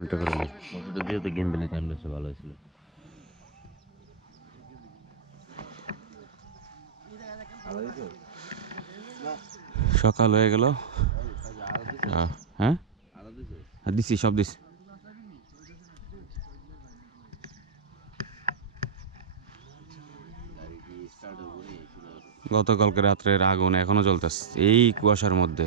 এটা করে নি মসজিদে দিয়ে তো গেম বেলে টাইম লাগছে ভালো হয়েছিল। সকাল হয়ে গেল। হ্যাঁ? হ্যাঁ দিছি সব দিছি। গতকালকে রাত্রের আগুন এখনও চলতেছে এই কুয়াশার মধ্যে।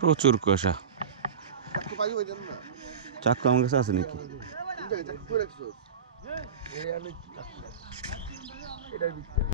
প্রচুর কুয়াশা। চাকু হয়ে আমার কাছে আছে নাকি? এটার